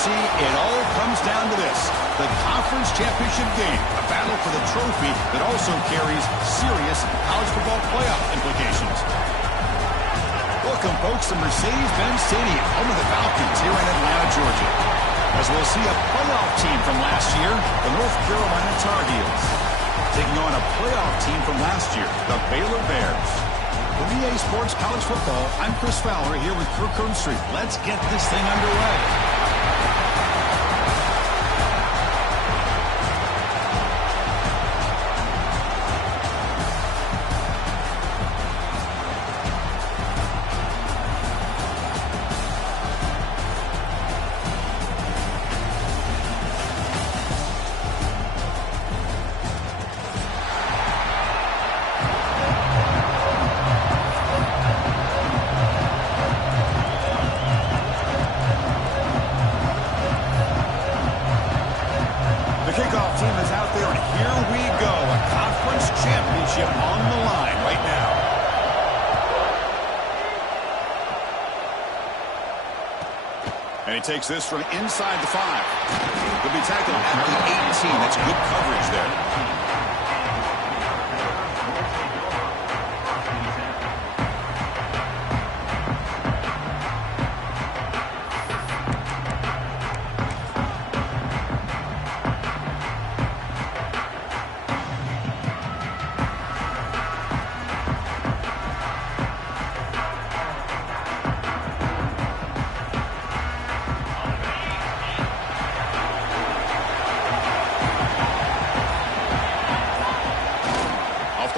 see, it all comes down to this. The conference championship game, a battle for the trophy that also carries serious college football playoff implications. Welcome, folks, to Mercedes-Benz Stadium, home of the Falcons here in Atlanta, Georgia. As we'll see a playoff team from last year, the North Carolina Tar Heels, taking on a playoff team from last year, the Baylor Bears. For EA Sports College Football, I'm Chris Fowler here with Kirk Herbstreit. Let's get this thing underway. And he takes this from inside the 5. He'll be tackled at the 18. That's good coverage there.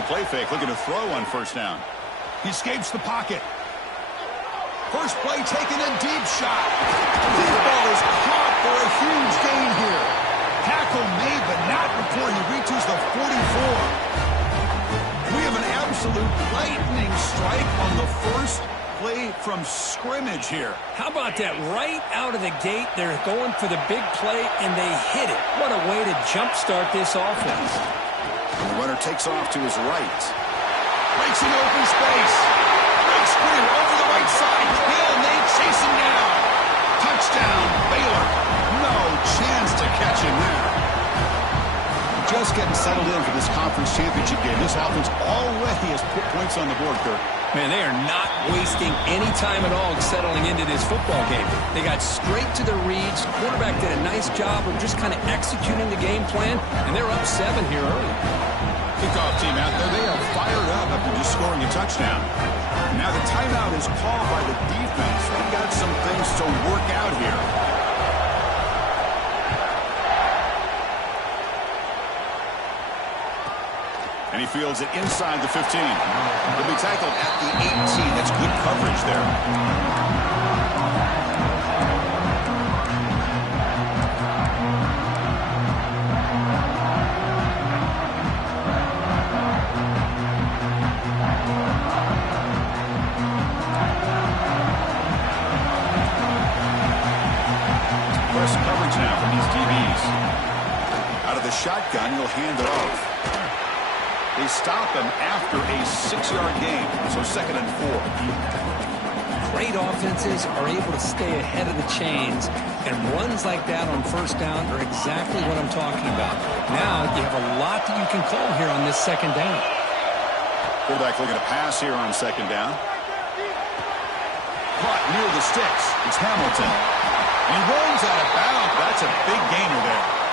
Play fake, looking to throw on first down. He escapes the pocket. First play taken in, deep shot. This ball is caught for a huge gain here. Tackle made, but not before he reaches the 44. We have an absolute lightning strike on the first play from scrimmage here. How about that? Right out of the gate, they're going for the big play, and they hit it. What a way to jumpstart this offense. And the runner takes off to his right. Breaks in open space. Breaks clear over the right side. Hill and they chase him down. Touchdown, Baylor. No chance to catch him there. Just getting settled in for this conference championship game. This offense already has put points on the board, Kirk. Man, they are not wasting any time at all settling into this football game. They got straight to the reads. Quarterback did a nice job of just kind of executing the game plan, and they're up 7 here early. Kickoff team out there, they are fired up after just scoring a touchdown. Now the timeout is called by the defense. They've got some things to work out here. And he fields it inside the 15. He'll be tackled at the 18. That's good coverage there. Press coverage now from these DBs. Out of the shotgun, he'll hand it off. They stop him after a 6-yard gain, so 2nd and 4. Great offenses are able to stay ahead of the chains, and runs like that on first down are exactly what I'm talking about. Now you have a lot that you can call here on this 2nd down. Quarterback looking to pass here on 2nd down. Caught near the sticks. It's Hamilton. And he rolls out of bounds. That's a big gainer there.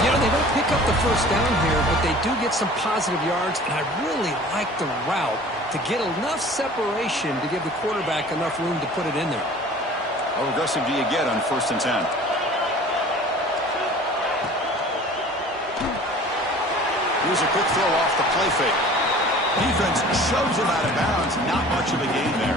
You know, they don't pick up the first down here, but they do get some positive yards, and I really like the route to get enough separation to give the quarterback enough room to put it in there. How aggressive do you get on 1st and 10? Here's a quick throw off the play fake. Defense shoves him out of bounds. Not much of a gain there.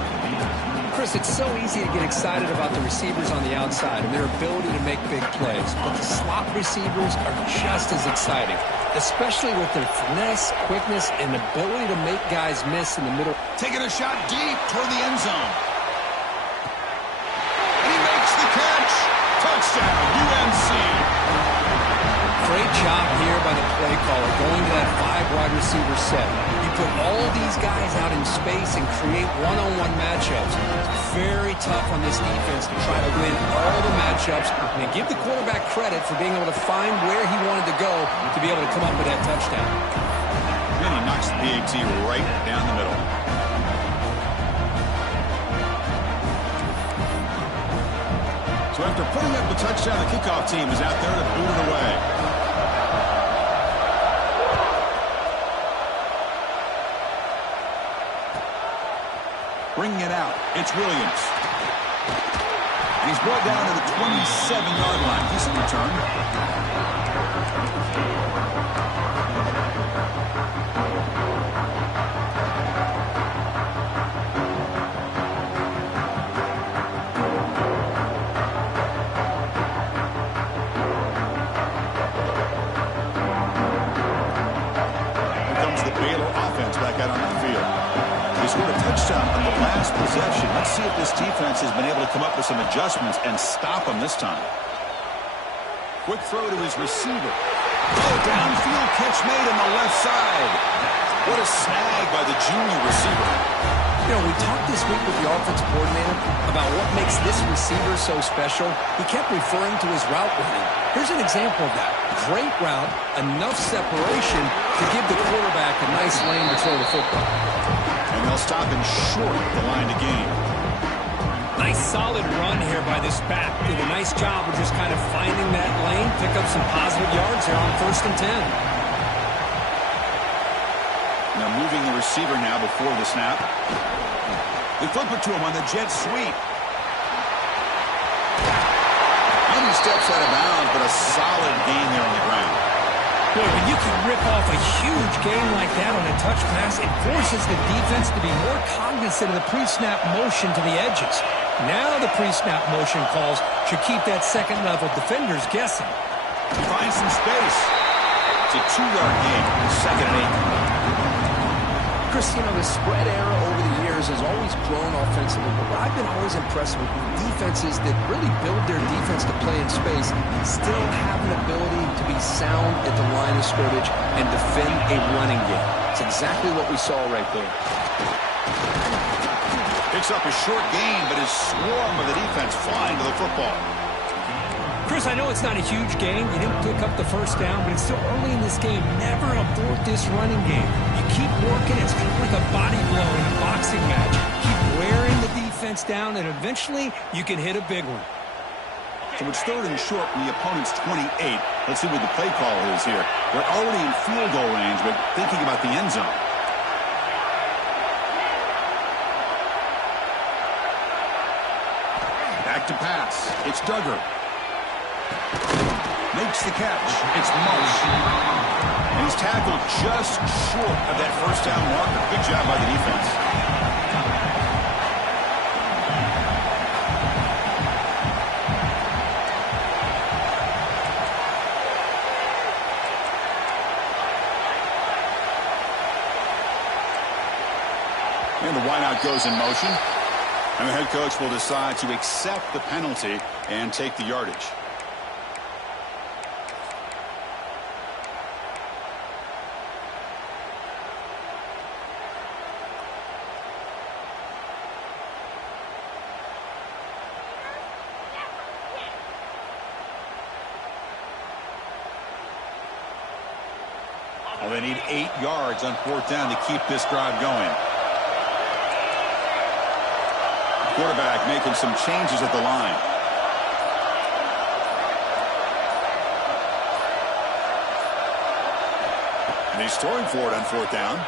Chris, it's so easy to get excited about the receivers on the outside and their ability to make big plays, but the slot receivers are just as exciting, especially with their finesse, quickness, and ability to make guys miss in the middle. Taking a shot deep toward the end zone. And he makes the catch. Touchdown, UNC. For great job here by the play caller going to that 5 wide receiver set. You put all these guys out in space and create one-on-one matchups. It's very tough on this defense to try to win all the matchups and give the quarterback credit for being able to find where he wanted to go to be able to come up with that touchdown. Then he knocks the PAT right down the middle. So after putting up the touchdown, the kickoff team is out there to boot it away. Bringing it out, it's Williams. And he's brought down to the 27-yard line. Decent return. Scored a touchdown on the last possession. Let's see if this defense has been able to come up with some adjustments and stop them this time. Quick throw to his receiver. Oh, downfield catch made on the left side. What a snag by the junior receiver. You know, we talked this week with the offensive coordinator about what makes this receiver so special. He kept referring to his route running. Here's an example of that. Great route, enough separation to give the quarterback a nice lane to throw the football. And they'll stop him short of the line to gain. Nice solid run here by this back. Did a nice job of just kind of finding that lane, pick up some positive yards here on 1st and 10. Now moving the receiver now before the snap. They flip it to him on the jet sweep. And he steps out of bounds, but a solid gain there on the ground. Boy, when you can rip off a huge game like that on a touch pass, it forces the defense to be more cognizant of the pre-snap motion to the edges. Now the pre-snap motion calls should keep that second-level defenders guessing. He finds some space. It's a 2-yard gain, 2nd and 8. Chris, you know, the spread era over the years has always grown offensively, but what I've been always impressed with defenses that really build their defense to play in space still have an ability to be sound at the line of scrimmage and defend a running game. It's exactly what we saw right there. Picks up a short gain, but his swarm of the defense flying to the football. Chris, I know it's not a huge gain. You didn't pick up the 1st down, but it's still early in this game. Never abort this running game. You keep working. It's kind of like a body blow in a boxing match. Keep wearing the defense down, and eventually you can hit a big one. So it's 3rd and short from the opponent's 28. Let's see what the play call is here. They're already in field goal range, but thinking about the end zone. Back to pass. It's Duggar. Makes the catch. It's Marsh. And he's tackled just short of that 1st down marker. Good job by the defense. And the wideout goes in motion. And the head coach will decide to accept the penalty and take the yardage. Well, they need 8 yards on 4th down to keep this drive going. Quarterback making some changes at the line. And he's throwing for it on 4th down.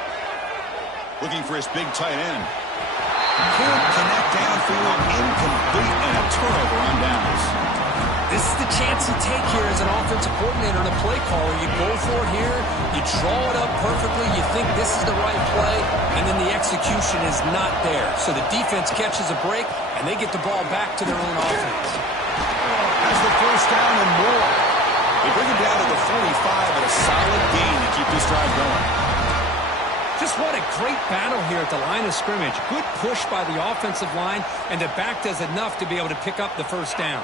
Looking for his big tight end. Can't connect downfield, incomplete, and a turnover on downs. This is the chance you take here as an offensive coordinator and a play caller. You go for it here, you draw it up perfectly, you think this is the right play, and then the execution is not there. So the defense catches a break, and they get the ball back to their own offense. That's the 1st down and more. They bring it down to the 45 at a solid gain to keep this drive going. Just what a great battle here at the line of scrimmage. Good push by the offensive line, and the back does enough to be able to pick up the 1st down.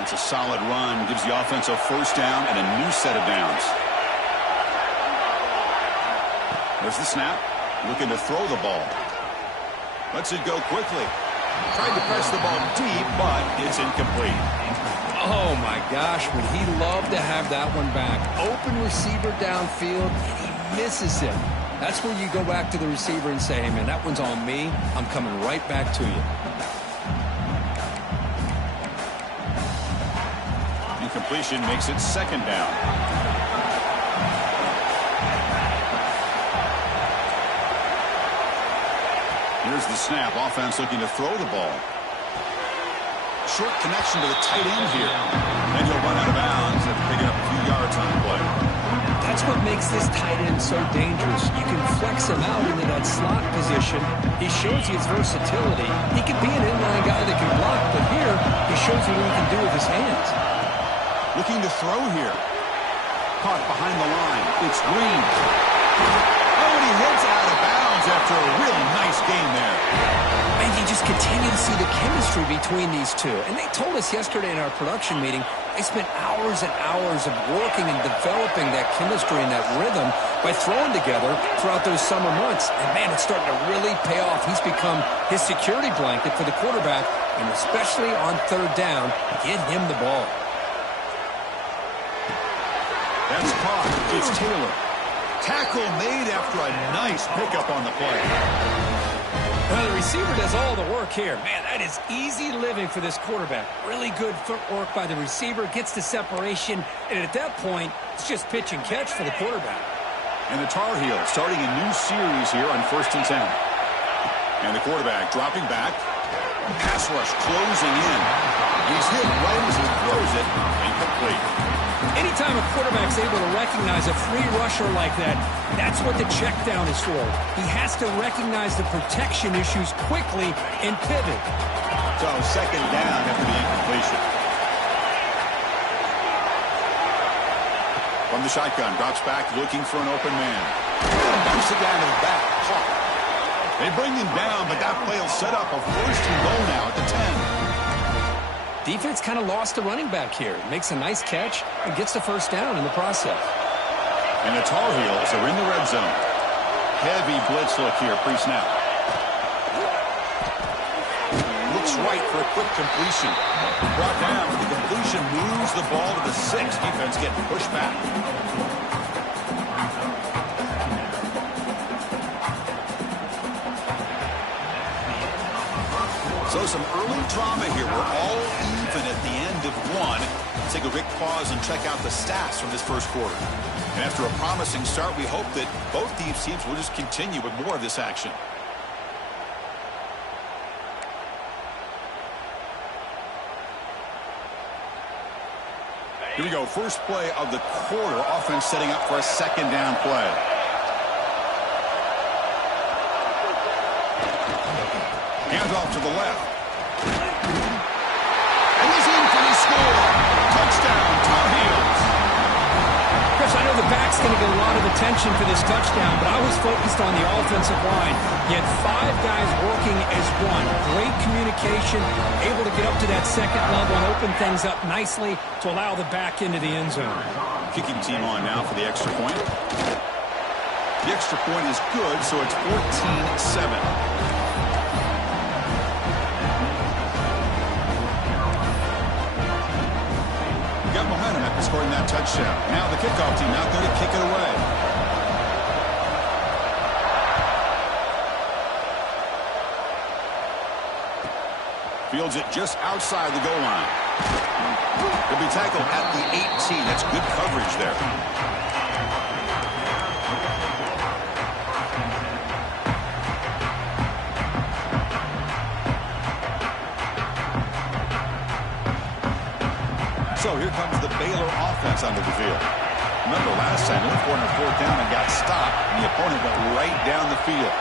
It's a solid run. Gives the offense a first down and a new set of downs. There's the snap. Looking to throw the ball. Lets it go quickly. Tried to press the ball deep, but it's incomplete. Oh, my gosh, would he love to have that one back. Open receiver downfield, and he misses him. That's where you go back to the receiver and say, hey, man, that one's on me. I'm coming right back to you. Incompletion makes it second down. Here's the snap. Offense looking to throw the ball. Short connection to the tight end here. And he'll run out of bounds after picking up a few yards on the play. That's what makes this tight end so dangerous. You can flex him out into that slot position. He shows you his versatility. He can be an inline guy that can block, but here he shows you what he can do with his hands. Looking to throw here. Caught behind the line. It's Green. Oh, and he heads out of bounds after a real nice game there. And you just continue to see the chemistry between these two. And they told us yesterday in our production meeting, they spent hours and hours of working and developing that chemistry and that rhythm by throwing together throughout those summer months. And, man, it's starting to really pay off. He's become his security blanket for the quarterback, and especially on third down, get him the ball. That's caught. It's Taylor. Tackle made after a nice pickup on the play. Well, the receiver does all the work here. Man, that is easy living for this quarterback. Really good footwork by the receiver, gets the separation, and at that point, it's just pitch and catch for the quarterback. And the Tar Heels starting a new series here on 1st and 10. And the quarterback dropping back. Pass rush closing in. He's hit right as he throws it. Incomplete. Anytime a quarterback's able to recognize a free rusher like that, that's what the check down is for. He has to recognize the protection issues quickly and pivot. So second down after the incompletion. From the shotgun, drops back looking for an open man. Dumps it down to the back. Caught. They bring him down, but that play will set up a first and goal now at the 10. Defense kind of lost the running back here. Makes a nice catch and gets the first down in the process. And the Tar Heels are in the red zone. Heavy blitz look here pre-snap. Looks right for a quick completion. Brought down for the completion, moves the ball to the 6. Defense getting pushed back. So some early drama here. We're all even at the end of one. Let's take a quick pause and check out the stats from this first quarter. And after a promising start, we hope that both these teams will just continue with more of this action. Here we go. First play of the quarter. Offense setting up for a second down play. Hands off to the left. And he's in for the score. Touchdown, Tar Heels. Chris, I know the back's going to get a lot of attention for this touchdown, but I was focused on the offensive line. You had 5 guys working as one. Great communication, able to get up to that second level and open things up nicely to allow the back into the end zone. Kicking team on now for the extra point. The extra point is good, so it's 14-7. Got momentum after scoring that touchdown. Now the kickoff team out there to kick it away. Fields it just outside the goal line. He'll be tackled at the 18. That's good coverage there. So here comes the Baylor offense onto the field. Remember last time, they went on 4th down and got stopped, and the opponent went right down the field.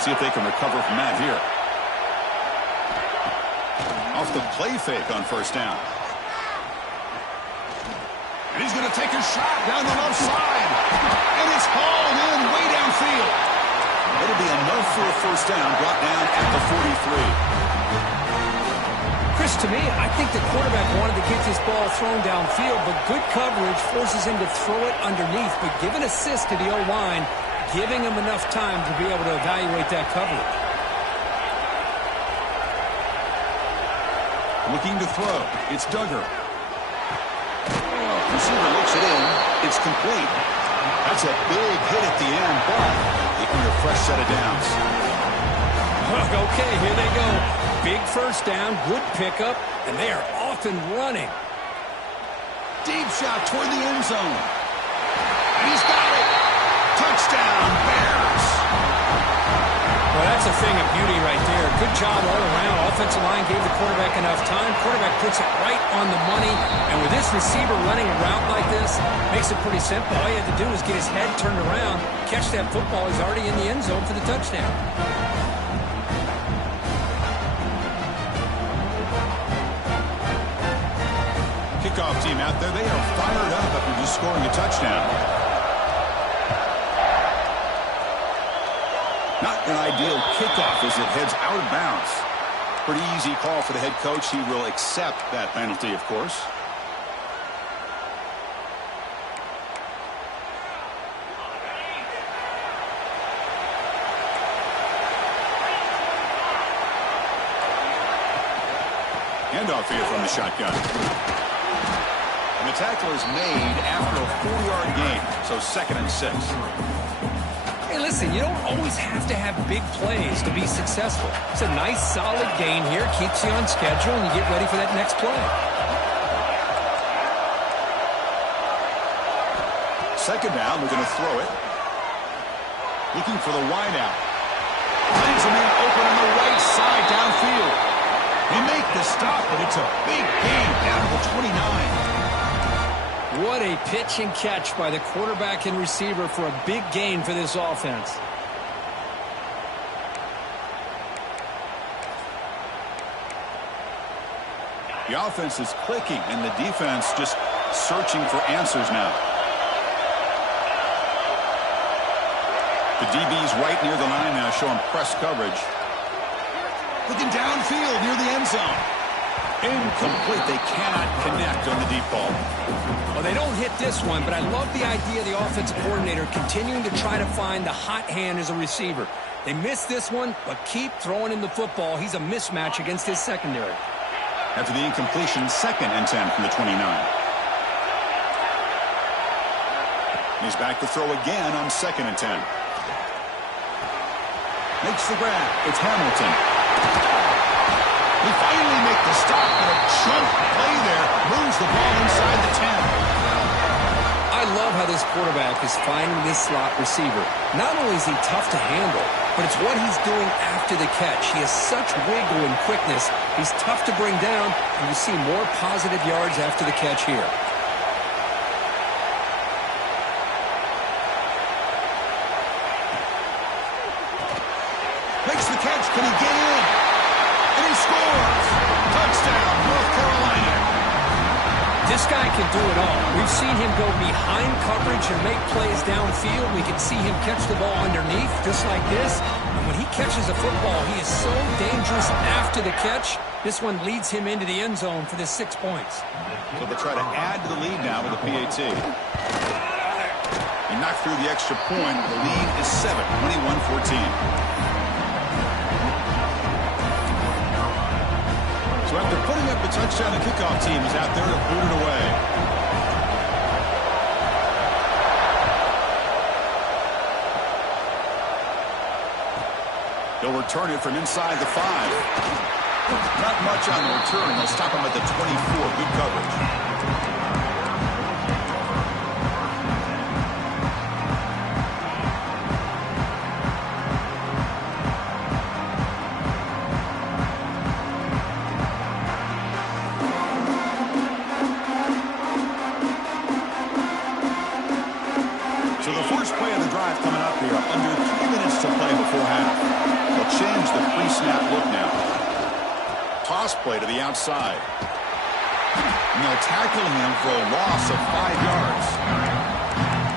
See if they can recover from that here. Off the play fake on first down. And he's going to take a shot down the left side. And it's hauled in way downfield. It'll be enough for a first down, brought down at the 43. Chris, to me, I think the quarterback wanted to get this ball thrown downfield, but good coverage forces him to throw it underneath. But give an assist to the O-line, giving him enough time to be able to evaluate that coverage. Looking to throw. It's Duggar. Receiver looks it in. It's complete. That's a big hit at the end, but they earn a fresh set of downs. Okay, here they go. Big first down, good pickup, and they are off and running. Deep shot toward the end zone. And he's got it. Touchdown, Bears. Well, that's a thing of beauty right there. Good job all around. Offensive line gave the quarterback enough time. Quarterback puts it right on the money. And with this receiver running a route like this, makes it pretty simple. All you have to do is get his head turned around, catch that football. He's already in the end zone for the touchdown. Kickoff team out there. They are fired up after just scoring a touchdown. Not an ideal kickoff as it heads out of bounds. Pretty easy call for the head coach. He will accept that penalty, of course. Handoff here from the shotgun. And the tackle is made after a 4-yard gain, so 2nd and 6. Hey, listen, you don't always have to have big plays to be successful. It's a nice, solid gain here. Keeps you on schedule, and you get ready for that next play. 2nd down, they're going to throw it. Looking for the wideout. Finds a man open on the right side downfield. They make the stop, but it's a big gain down to the 29. What a pitch and catch by the quarterback and receiver for a big gain for this offense. The offense is clicking, and the defense just searching for answers now. The DB's right near the line now, showing press coverage. Looking downfield near the end zone. Incomplete. They cannot connect on the deep ball. Well, they don't hit this one, but I love the idea of the offensive coordinator continuing to try to find the hot hand as a receiver. They missed this one, but keep throwing him the football. He's a mismatch against his secondary. After the incompletion, 2nd and 10 from the 29. He's back to throw again on 2nd and 10. Makes the grab. It's Hamilton. He finally makes the stop, but a chunk play there moves the ball inside the 10. I love how this quarterback is finding this slot receiver. Not only is he tough to handle, but it's what he's doing after the catch. He has such wiggle and quickness. He's tough to bring down, and you see more positive yards after the catch here. Makes the catch. Can he get in? And he scores. Touchdown, North Carolina. This guy can do it all. We've seen him go behind coverage and make plays downfield. We can see him catch the ball underneath just like this. And when he catches a football, he is so dangerous after the catch. This one leads him into the end zone for the 6 points. So they'll try to add to the lead now with a PAT. He knocked through the extra point. The lead is 7, 21-14. So after putting up the touchdown, the kickoff team is out there to boot it away. They'll return it from inside the 5. Not much on the return. They'll stop him at the 24. Good coverage. So the first play of the drive coming up here, under 3 minutes to play before half. They'll change the pre-snap look now. Toss play to the outside. And they'll tackle him for a loss of 5 yards.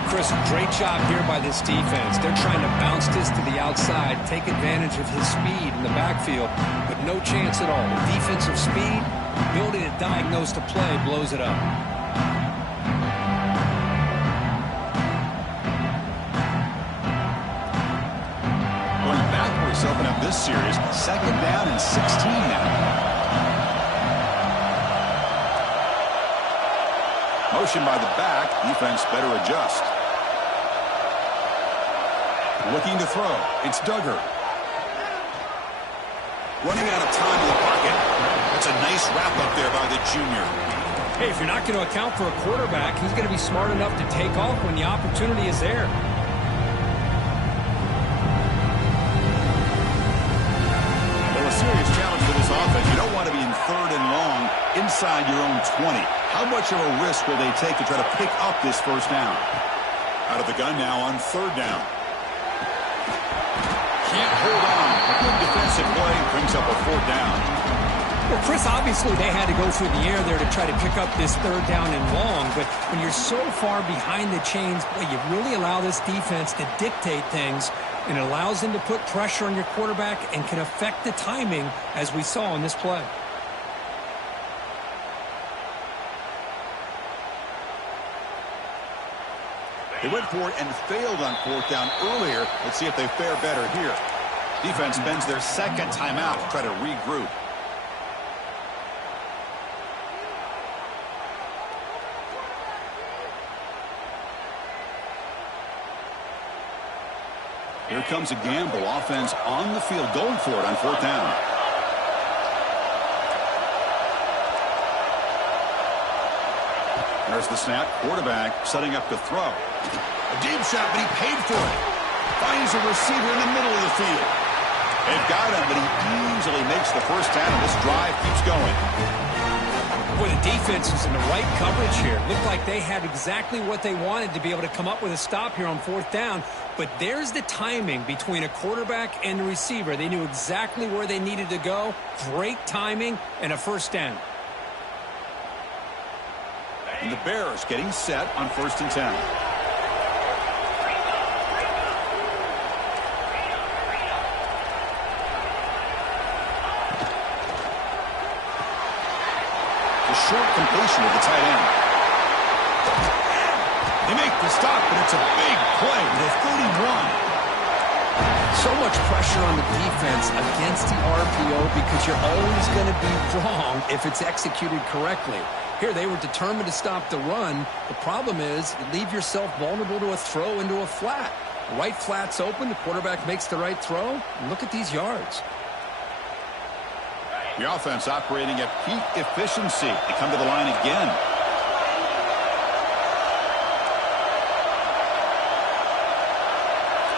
Chris, great job here by this defense. They're trying to bounce this to the outside, take advantage of his speed in the backfield, but no chance at all. With defensive speed, ability to diagnose the play blows it up. Going backwards to open up this series, 2nd down and 16 now. Motion by the back. Defense better adjust. Looking to throw. It's Duggar. Running out of time in the pocket. That's a nice wrap up there by the junior. Hey, if you're not going to account for a quarterback, he's going to be smart enough to take off when the opportunity is there. Well, a serious challenge for this offense. You don't want to be in 3rd and long inside your own 20. How much of a risk will they take to try to pick up this 1st down? Out of the gun now on 3rd down. Can't hold on. A good defensive play brings up a 4th down. Well, Chris, obviously they had to go through the air there to try to pick up this 3rd down and long, but when you're so far behind the chains, boy, you really allow this defense to dictate things, and it allows them to put pressure on your quarterback and can affect the timing, as we saw in this play. They went for it and failed on 4th down earlier. Let's see if they fare better here. Defense spends their 2nd timeout to try to regroup. Here comes a gamble. Offense on the field going for it on 4th down. There's the snap. Quarterback setting up to throw. A deep shot, but he paid for it. Finds a receiver in the middle of the field. They've got him, but he easily makes the 1st down, and this drive keeps going. Boy, the defense was in the right coverage here. Looked like they had exactly what they wanted to be able to come up with a stop here on 4th down. But there's the timing between a quarterback and the receiver. They knew exactly where they needed to go. Great timing and a 1st down. And the Bears getting set on 1st and 10. The short completion of the tight end. They make the stop, but it's a big play. They're 31. So much pressure on the defense against the RPO because you're always going to be wrong if it's executed correctly. Here, they were determined to stop the run. The problem is you leave yourself vulnerable to a throw into a flat. The right flat's open. The quarterback makes the right throw. Look at these yards. The offense operating at peak efficiency. They come to the line again.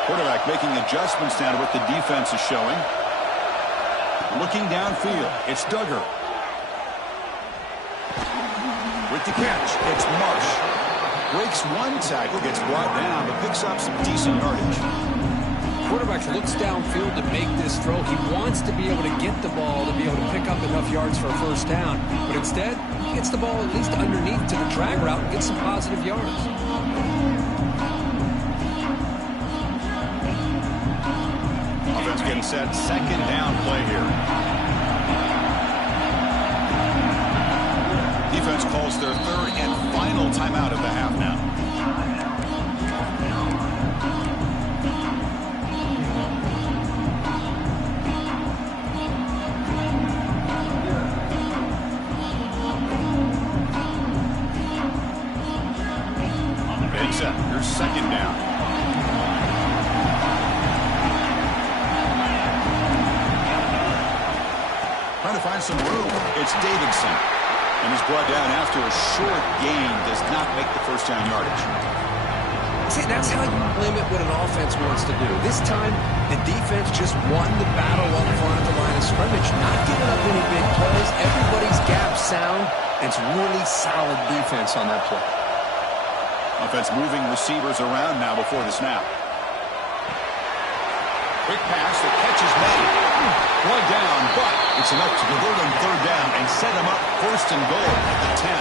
Quarterback making adjustments now to what the defense is showing. Looking downfield, it's Duggar. With the catch, it's Marsh. Breaks one tackle, gets brought down, but picks up some decent yardage. Quarterback looks downfield to make this throw. He wants to be able to get the ball to be able to pick up enough yards for a 1st down. But instead, he gets the ball at least underneath to the drag route and gets some positive yards. Offense getting set. 2nd down play here. Defense calls their 3rd and final timeout of the half now. Getting set. Here's 2nd down. Trying to find some room. It's Davidson. And he's brought down after a short gain. Does not make the 1st down yardage. See, that's how you limit what an offense wants to do. This time, the defense just won the battle up front at the line of scrimmage. Not giving up any big plays. Everybody's gap sound. It's really solid defense on that play. Offense moving receivers around now before the snap. Quick pass. The catch is made. One down, but it's enough to convert on 3rd down and set him up 1st and goal at the 10.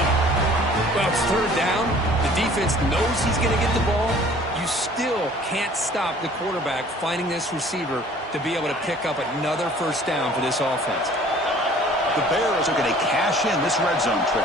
Well, it's 3rd down. The defense knows he's going to get the ball. You still can't stop the quarterback finding this receiver to be able to pick up another 1st down for this offense. The Bears are going to cash in this red zone trip.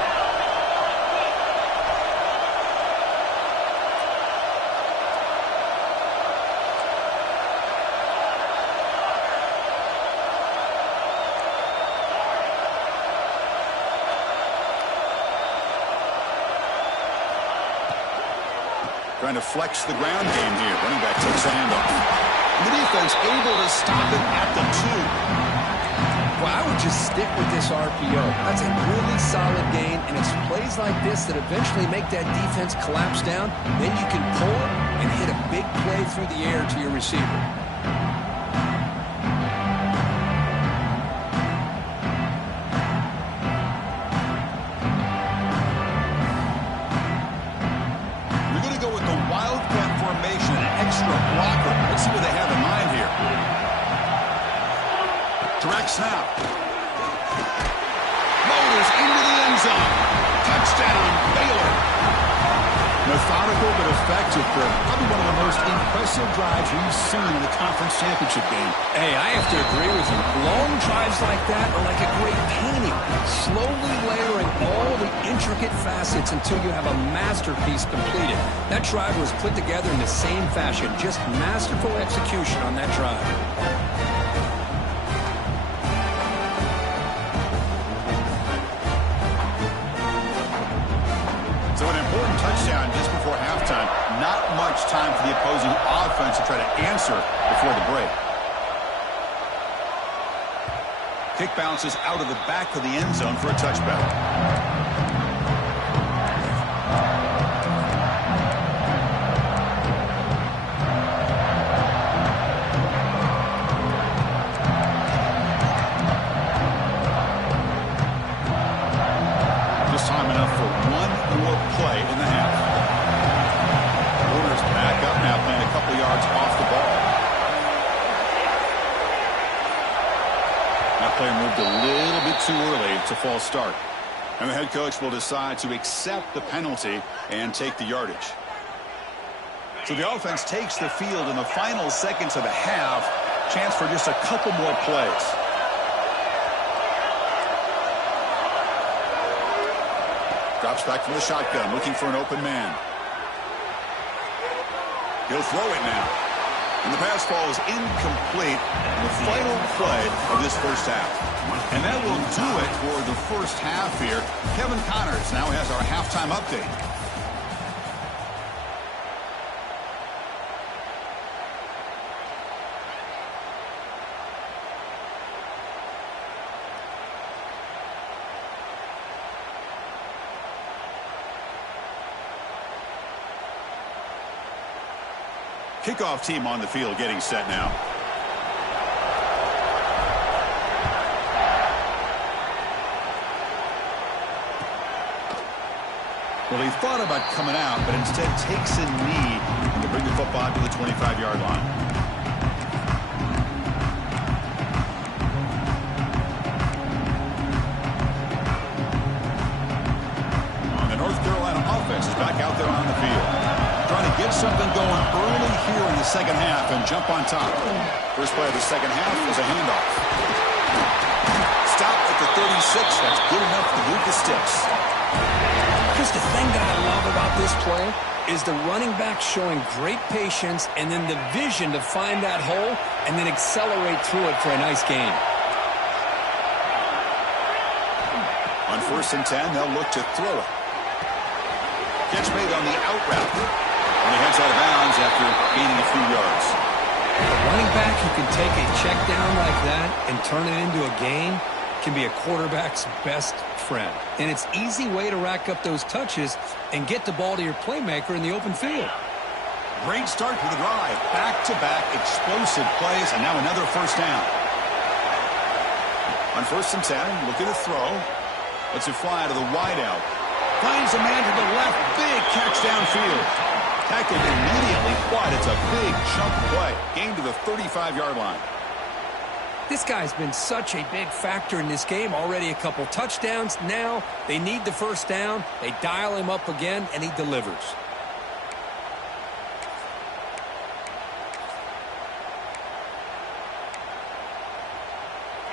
Trying to flex the ground game here. Running back takes the handoff. The defense able to stop it at the 2. Well, I would just stick with this RPO. That's a really solid gain, and it's plays like this that eventually make that defense collapse down. Then you can pull it and hit a big play through the air to your receiver. Let's see what they have in mind here. Direct snap. Motors into the end zone. Touchdown, Baylor. Methodical but effective for probably one of the most impressive drives we've seen in the conference championship game. Hey, I have to agree with you. Long drives like that are like a great painting. Slowly layering all the intricate facets until you have a masterpiece completed. That drive was put together in the same fashion. Just masterful execution on that drive. So an important touchdown just before halftime. Not much time for the opposing offense to try to answer before the break. Kick bounces out of the back of the end zone for a touchback. Too early to false start. And the head coach will decide to accept the penalty and take the yardage. So the offense takes the field in the final seconds of the half. Chance for just a couple more plays. Drops back from the shotgun, looking for an open man. He'll throw it now. And the pass falls incomplete in the final play of this first half. And that will do it for the first half here. Kevin Connors now has our halftime update. Kickoff team on the field getting set now. Well, he thought about coming out, but instead takes a knee to bring the football to the 25-yard line. And the North Carolina offense is back out there on the field. Trying to get something going early here in the second half and jump on top. First play of the second half is a handoff. Stop at the 36. That's good enough to move the sticks. Just the thing that I love about this play is the running back showing great patience and then the vision to find that hole and then accelerate through it for a nice gain. On 1st and 10, they'll look to throw it. Catch made on the out route. And he heads out of bounds after gaining a few yards. A running back who can take a check down like that and turn it into a gain can be a quarterback's best friend. And it's an easy way to rack up those touches and get the ball to your playmaker in the open field. Great start to the drive. Back-to-back explosive plays, and now another first down. On 1st and 10, looking to throw. Lets it fly to the wideout. Finds a man to the left. Big catch downfield. Tackled immediately, but it's a big chunk play. Gain to the 35-yard line. This guy's been such a big factor in this game. Already a couple touchdowns. Now they need the first down. They dial him up again, and he delivers.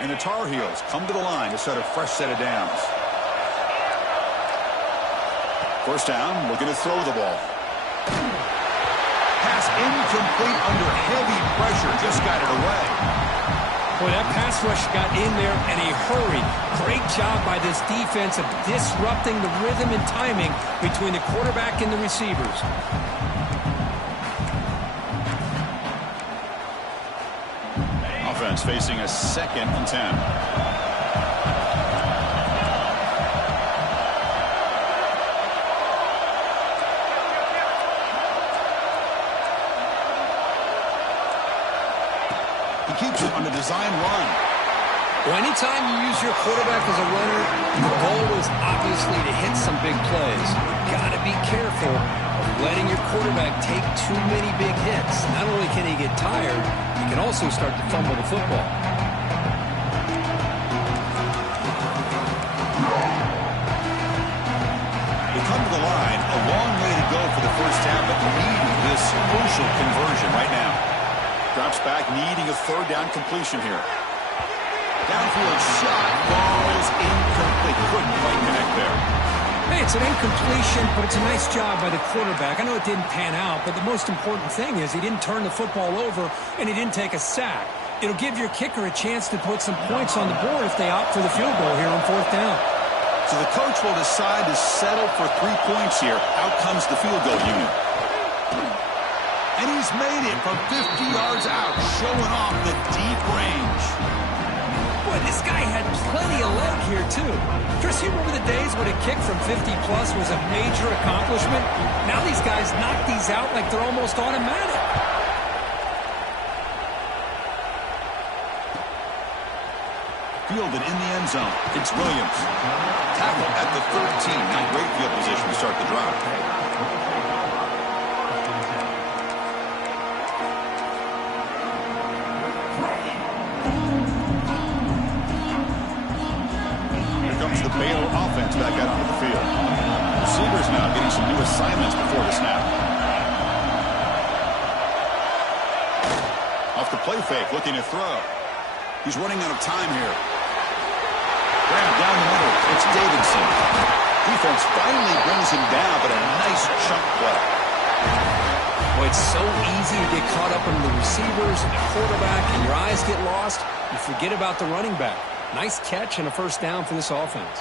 And the Tar Heels come to the line to set a fresh set of downs. First down, looking to throw the ball. Pass incomplete under heavy pressure, just got it away. Boy, that pass rush got in there in a hurry. Great job by this defense of disrupting the rhythm and timing between the quarterback and the receivers. Offense facing a 2nd and 10. Keeps it on the design run. Well, anytime you use your quarterback as a runner, the goal is obviously to hit some big plays. You've got to be careful of letting your quarterback take too many big hits. Not only can he get tired, he can also start to fumble the football. They come to the line, a long way to go for the first down, but needing this crucial conversion right now. Drops back, needing a 3rd down completion here. Downfield shot, falls incomplete. Couldn't quite connect there. Hey, it's an incompletion, but it's a nice job by the quarterback. I know it didn't pan out, but the most important thing is he didn't turn the football over and he didn't take a sack. It'll give your kicker a chance to put some points on the board if they opt for the field goal here on 4th down. So the coach will decide to settle for 3 points here. Out comes the field goal unit. And he's made it from 50 yards out, showing off the deep range. Boy, this guy had plenty of leg here, too. Chris, you remember the days when a kick from 50-plus was a major accomplishment? Now these guys knock these out like they're almost automatic. Fielded in the end zone. It's Williams. Tackle at the 13. Not great field position to start the drive. The Baylor offense back out onto the field. Receivers now getting some new assignments before the snap. Off the play fake, looking to throw. He's running out of time here. Grab down the middle. It's Davidson. Defense finally brings him down, but a nice chunk play. Boy, it's so easy to get caught up in the receivers and the quarterback, and your eyes get lost. You forget about the running back. Nice catch and a 1st down for this offense.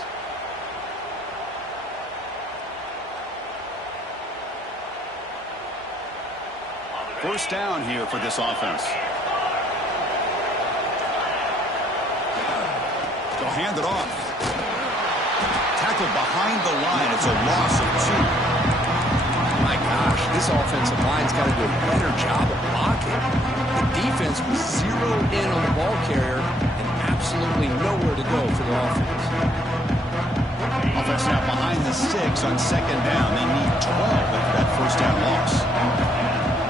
First down here for this offense. They'll hand it off. Tackled behind the line. It's a loss of 2. My gosh, this offensive line's got to do a better job of blocking. The defense was zeroed in on the ball carrier and absolutely nowhere to go for the offense. Offense now behind the 6 on 2nd down. They need 12 after that 1st down loss.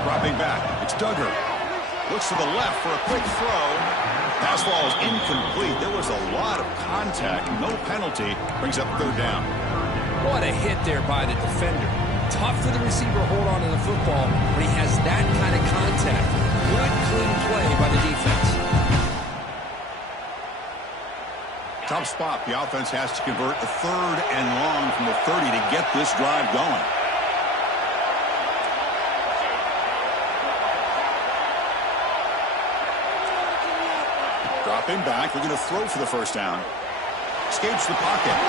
Dropping back, it's Duggar. Looks to the left for a quick throw. Pass ball is incomplete. There was a lot of contact. No penalty. Brings up 3rd down. What a hit there by the defender. Tough for the receiver to hold on to the football, but he has that kind of contact. Good, clean play by the defense. Tough spot. The offense has to convert a 3rd and long from the 30 to get this drive going. Dropping back. They're going to throw for the 1st down. Escapes the pocket.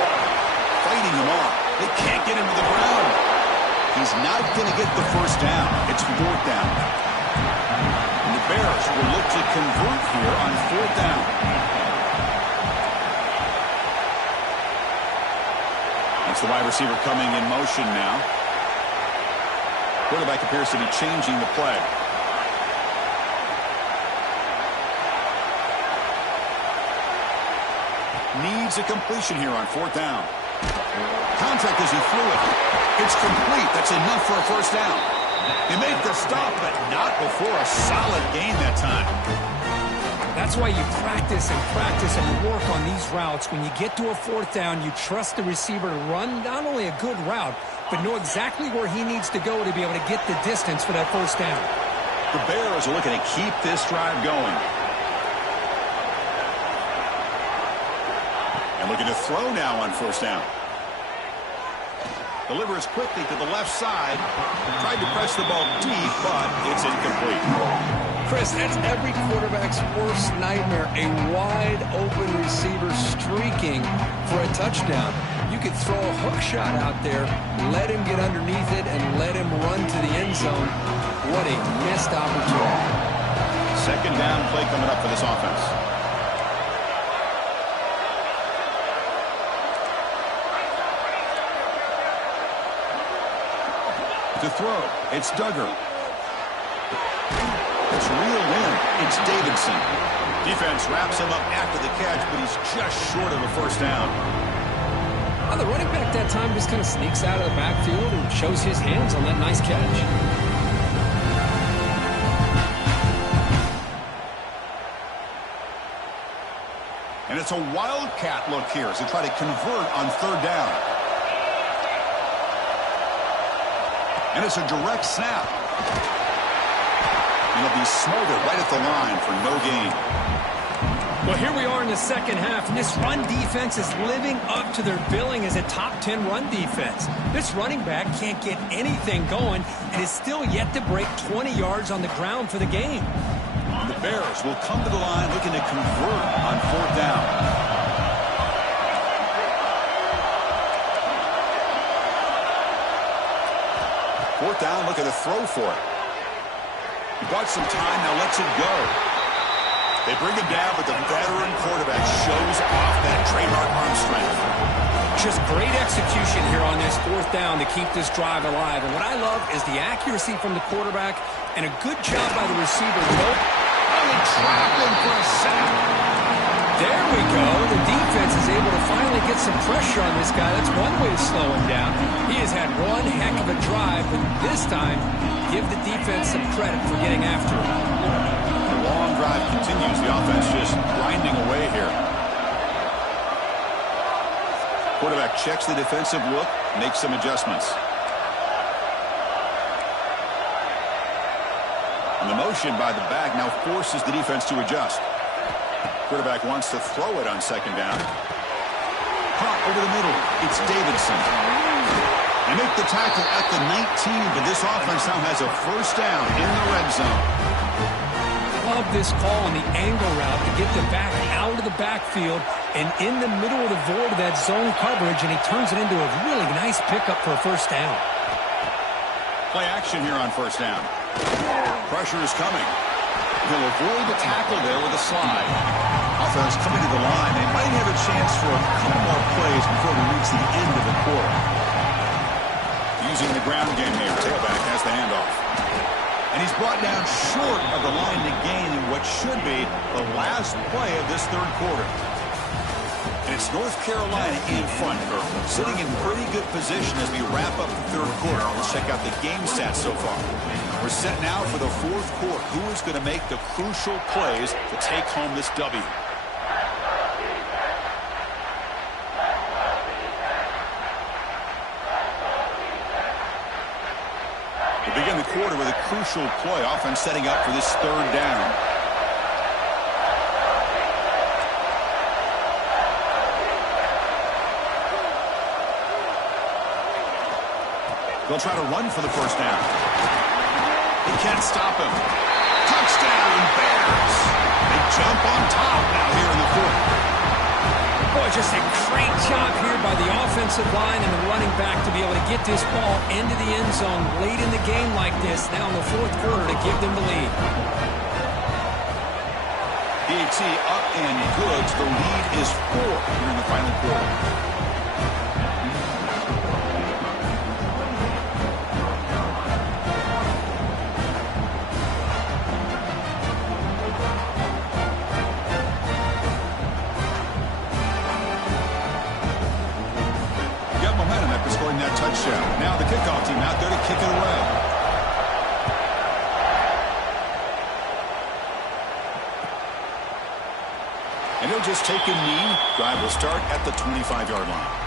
Fighting him off. They can't get him to the ground. He's not going to get the 1st down. It's 4th down. And the Bears will look to convert here on 4th down. That's the wide receiver coming in motion now. Quarterback appears to be changing the play. Needs a completion here on 4th down. Contact as he threw it. It's complete. That's enough for a 1st down. They make the stop, but not before a solid gain that time. That's why you practice and practice and you work on these routes. When you get to a 4th down, you trust the receiver to run not only a good route, but know exactly where he needs to go to be able to get the distance for that 1st down. The Bears are looking to keep this drive going. Looking to throw now on first down. Delivers quickly to the left side. Tried to press the ball deep, but it's incomplete. Chris, that's every quarterback's worst nightmare. A wide-open receiver streaking for a touchdown. You could throw a hook shot out there, let him get underneath it, and let him run to the end zone. What a missed opportunity. Second down play coming up for this offense. To throw, it's Duggar. It's reeled in. It's Davidson. Defense wraps him up after the catch, but he's just short of a first down. Well, the running back that time just kind of sneaks out of the backfield and shows his hands on that nice catch. And it's a wildcat look here as they try to convert on third down. And it's a direct snap. And it'll be smothered right at the line for no gain. Well, here we are in the second half, and this run defense is living up to their billing as a top 10 run defense. This running back can't get anything going and is still yet to break 20 yards on the ground for the game. And the Bears will come to the line looking to convert on fourth down. Fourth down, looking to throw for it. He bought some time, now lets it go. They bring him down, but the veteran quarterback shows off that trademark arm strength. Just great execution here on this fourth down to keep this drive alive. And what I love is the accuracy from the quarterback and a good job by the receiver. Nope. Only trapped him for a sack. There we go. The defense is able to finally get some pressure on this guy. That's one way to slow him down. He has had one heck of a drive, but this time, give the defense some credit for getting after him. The long drive continues. The offense just grinding away here. Quarterback checks the defensive look, makes some adjustments. And the motion by the back now forces the defense to adjust. Quarterback wants to throw it on second down. Caught over the middle. It's Davidson. They make the tackle at the 19, but this offense now has a first down in the red zone. Love this call on the angle route to get the back out of the backfield and in the middle of the void of that zone coverage, and he turns it into a really nice pickup for a first down. Play action here on first down. Pressure is coming. He'll avoid the tackle there with a slide. Offense coming to the line. They might have a chance for a couple more plays before we reach the end of the quarter. Using the ground game here. Tailback has the handoff. And he's brought down short of the line to gain in what should be the last play of this third quarter. And it's North Carolina in front, sitting in pretty good position as we wrap up the third quarter. Let's check out the game stats so far. We're set now for the fourth quarter. Who is going to make the crucial plays to take home this W? We begin the quarter with a crucial play. Offense setting up for this third down. They'll try to run for the first down. He can't stop him. Touchdown, Bears. They jump on top now here in the fourth. Boy, just a great job here by the offensive line and the running back to be able to get this ball into the end zone late in the game like this, now in the fourth quarter, to give them the lead. DT up and good. The lead is 4 here in the final quarter. That touchdown. Now the kickoff team out there to kick it away. And he'll just take a knee. Drive will start at the 25-yard line.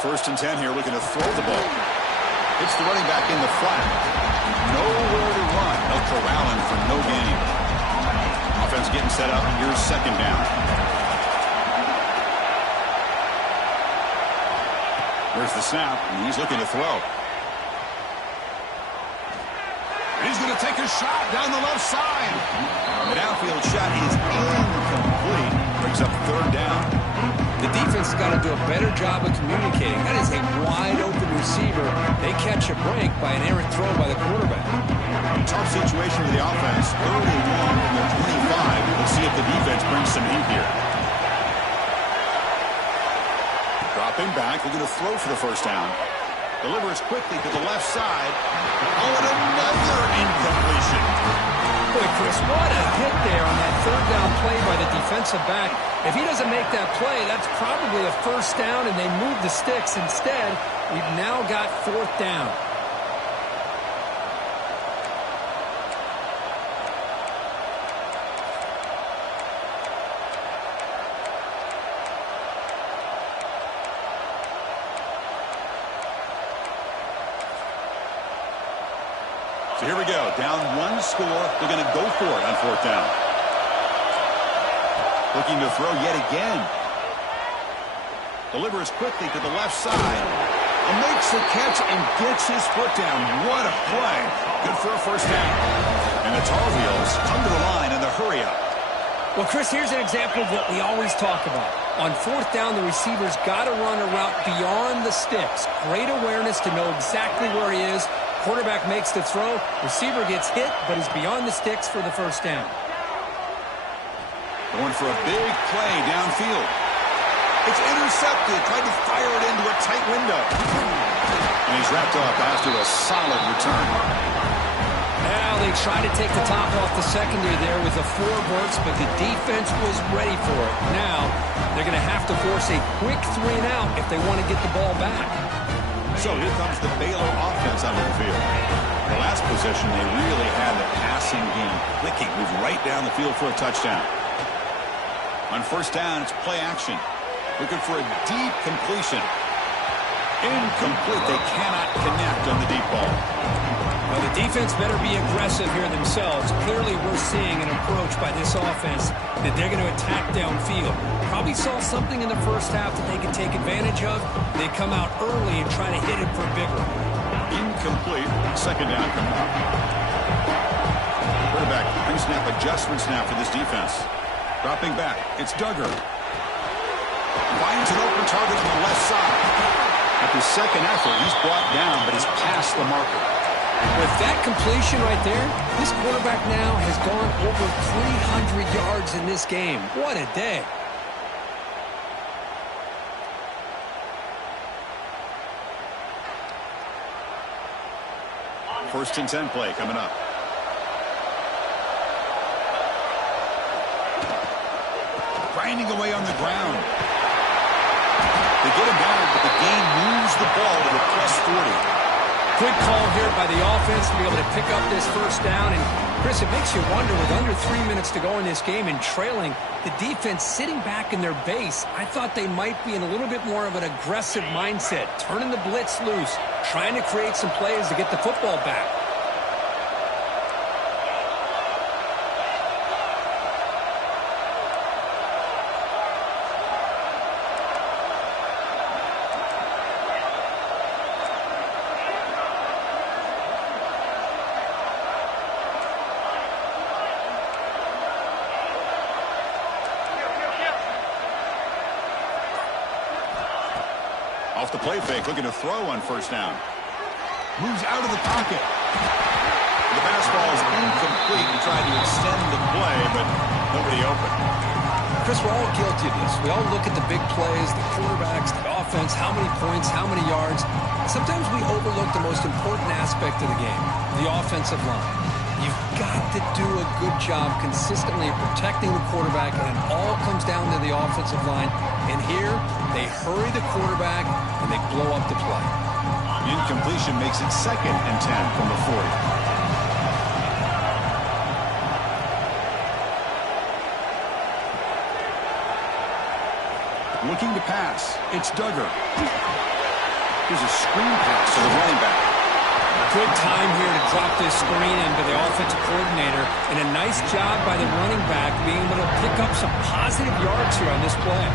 first and 10 here, looking to throw the ball. It's the running back in the flat. Nowhere to run. They'll corral him for no gain. Offense getting set up. Here's second down. There's the snap, and he's looking to throw. He's going to take a shot down the left side. The downfield shot is incomplete. Brings up third down. The defense has got to do a better job of communicating. That is a wide-open receiver. They catch a break by an errant throw by the quarterback. Tough situation for the offense. Third and long from the 25. Let's see if the defense brings some heat here. Dropping back, looking to throw for the first down. Delivers quickly to the left side. Oh, and another incompletion. Boy, Chris, what a hit there on that third down play by the defensive back. If he doesn't make that play, that's probably a first down, and they move the sticks. Instead, we've now got fourth down. So here we go. Down one score. They're going to go for it on fourth down. Looking to throw yet again. Delivers quickly to the left side. And makes the catch and gets his foot down. What a play. Good for a first down. And the Tar Heels come to the line in the hurry up. Well, Chris, here's an example of what we always talk about. On fourth down, the receiver's got to run a route beyond the sticks. Great awareness to know exactly where he is. Quarterback makes the throw. Receiver gets hit, but is beyond the sticks for the first down. Going for a big play downfield. It's intercepted. Tried to fire it into a tight window. And he's wrapped up after a solid return. Now they try to take the top off the secondary there with the four verts, but the defense was ready for it. Now they're going to have to force a quick 3 and out if they want to get the ball back. So here comes the Baylor offense onto the field. The last possession, they really had the passing game clicking. Moved right down the field for a touchdown. On first down, it's play action. Looking for a deep completion. Incomplete. They cannot connect on the deep ball. Well, the defense better be aggressive here themselves. Clearly, we're seeing an approach by this offense that they're going to attack downfield. Probably saw something in the first half that they can take advantage of. They come out early and try to hit it for bigger. Incomplete. Second down coming up. Quarterback pre-snap adjustment snap for this defense. Dropping back. It's Duggar. Finds an open target on the left side. At the second effort, he's brought down, but he's past the marker. With that completion right there, this quarterback now has gone over 300 yards in this game. What a day. First and 10 play coming up. Grinding away on the ground. They get him down, but the game moves the ball to the +40. Good call here by the offense to be able to pick up this first down. And, Chris, it makes you wonder, with under 3 minutes to go in this game and trailing, the defense sitting back in their base, I thought they might be in a little bit more of an aggressive mindset, turning the blitz loose, trying to create some plays to get the football back. Off the play fake, looking to throw on first down. Moves out of the pocket. The fastball is incomplete and tried to extend the play, but nobody open. Chris, we're all guilty of this. We all look at the big plays, the quarterbacks, the offense, how many points, how many yards. Sometimes we overlook the most important aspect of the game, the offensive line. You've got to do a good job consistently of protecting the quarterback, and it all comes down to the offensive line. And here, they hurry the quarterback, and they blow up the play. Incompletion makes it second and 10 from the 40. Looking to pass. It's Duggar. Here's a screen pass to the running back. Good time here to drop this screen into the offensive coordinator, and a nice job by the running back being able to pick up some positive yards here on this play.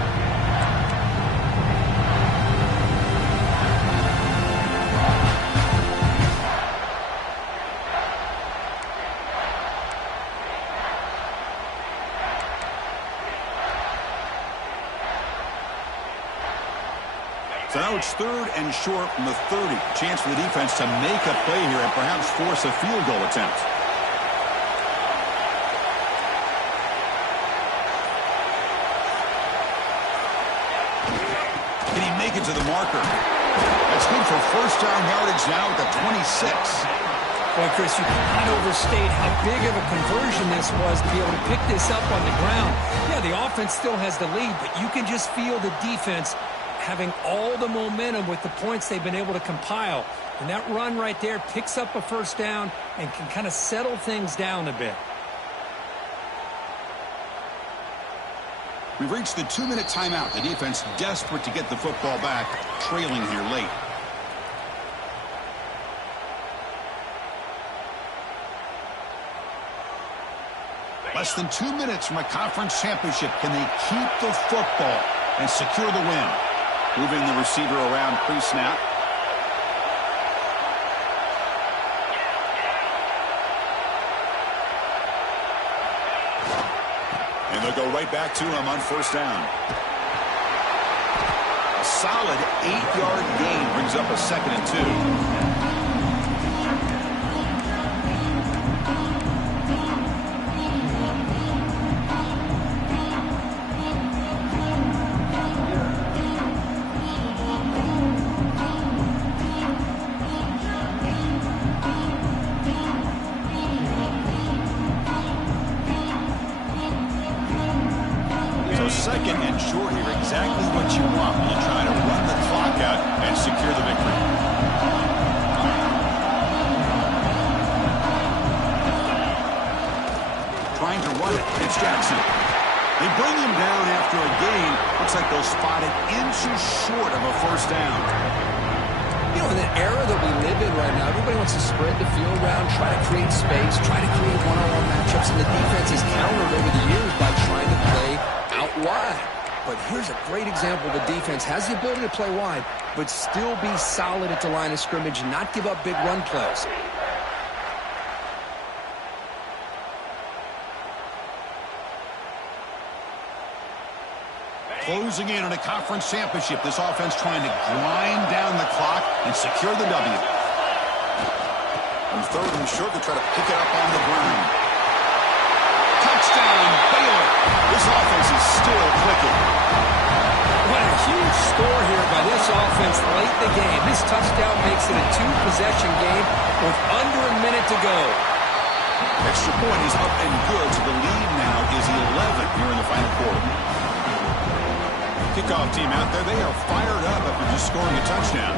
So now it's 3rd and short from the 30. Chance for the defense to make a play here and perhaps force a field goal attempt. Can he make it to the marker? That's good for first down yardage now at the 26. Boy, Chris, you cannot overstate how big of a conversion this was to be able to pick this up on the ground. Yeah, the offense still has the lead, but you can just feel the defense having all the momentum with the points they've been able to compile. And that run right there picks up a first down and can kind of settle things down a bit. We've reached the 2-minute timeout. The defense desperate to get the football back, trailing here late. Less than 2 minutes from a conference championship. Can they keep the football and secure the win? Moving the receiver around pre-snap. And they'll go right back to him on first down. A solid 8-yard gain brings up a 2nd and 2. Second and short here, exactly what you want when you try to run the clock out and secure the victory. Trying to run it, it's Jackson. They bring him down after a gain. Looks like they'll spot it inches short of a first down. You know, in the era that we live in right now, everybody wants to spread the field around, try to create space, try to create one-on-one matchups, and the defense has countered over the years by trying to play out wide. But here's a great example. The defense has the ability to play wide, but still be solid at the line of scrimmage and not give up big run plays. Closing in on a conference championship. This offense trying to grind down the clock and secure the W. On 3rd and short, they try to pick it up on the ground. Touchdown, Baylor. This offense is still clicking. What a huge score here by this offense late in the game. This touchdown makes it a 2-possession game with under a minute to go. Extra point is up and good, so the lead now is 11 here in the final quarter. Kickoff team out there, they are fired up after just scoring a touchdown.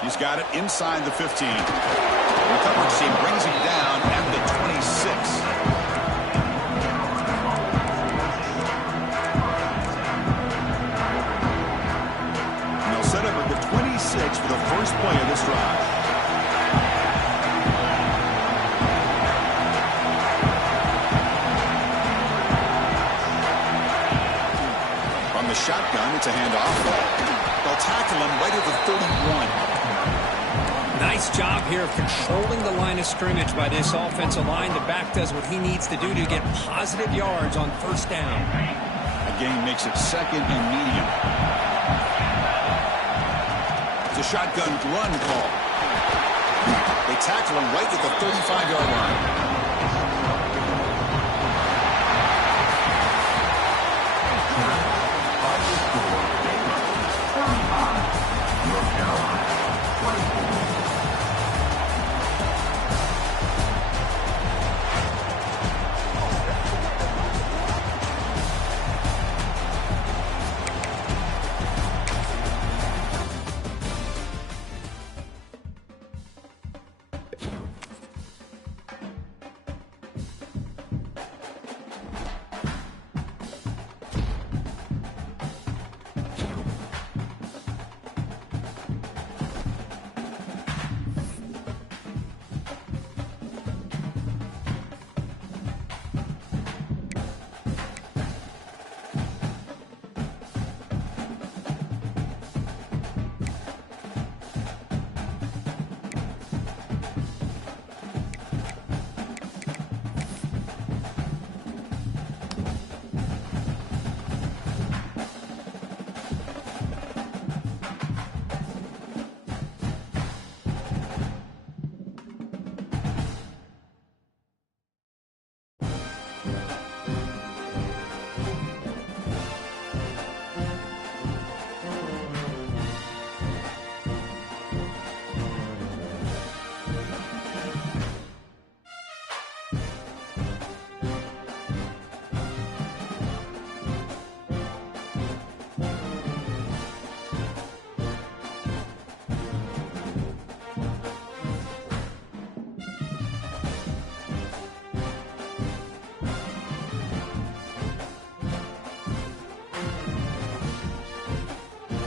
He's got it inside the 15. The coverage team brings him down at the 26. And they'll set up at the 26 for the first play of this drive. The shotgun, it's a handoff. They'll tackle him right at the 31. Nice job here of controlling the line of scrimmage by this offensive line. The back does what he needs to do to get positive yards on first down. Again, makes it 2nd and medium. It's a shotgun run call. They tackle him right at the 35-yard line.